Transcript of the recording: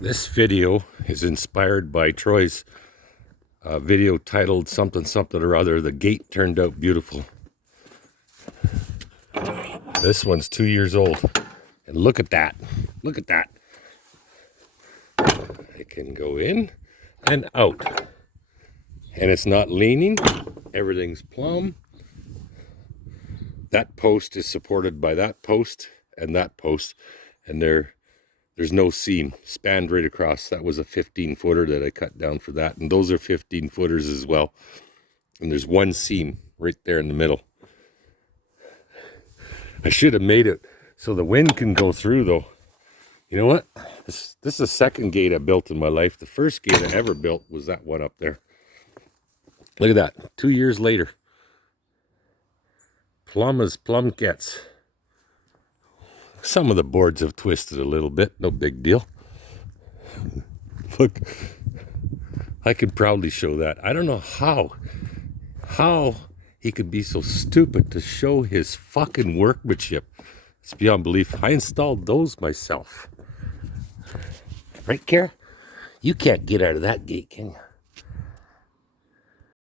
This video is inspired by Troy's video titled something or other. The gate turned out beautiful. This one's 2 years old. And look at that. Look at that. It can go in and out. And it's not leaning. Everything's plumb. That post is supported by that post and that post. And there's no seam, spanned right across. That was a 15-footer that I cut down for that. And those are 15-footers as well. And there's one seam right there in the middle. I should have made it so the wind can go through though. You know what? This is the second gate I built in my life. The first gate I ever built was that one up there. Look at that. 2 years later. Plumb as plumb gets. Some of the boards have twisted a little bit. No big deal. Look. I could proudly show that. I don't know how he could be so stupid to show his fucking workmanship. It's beyond belief. I installed those myself. Right, Kara? You can't get out of that gate, can you?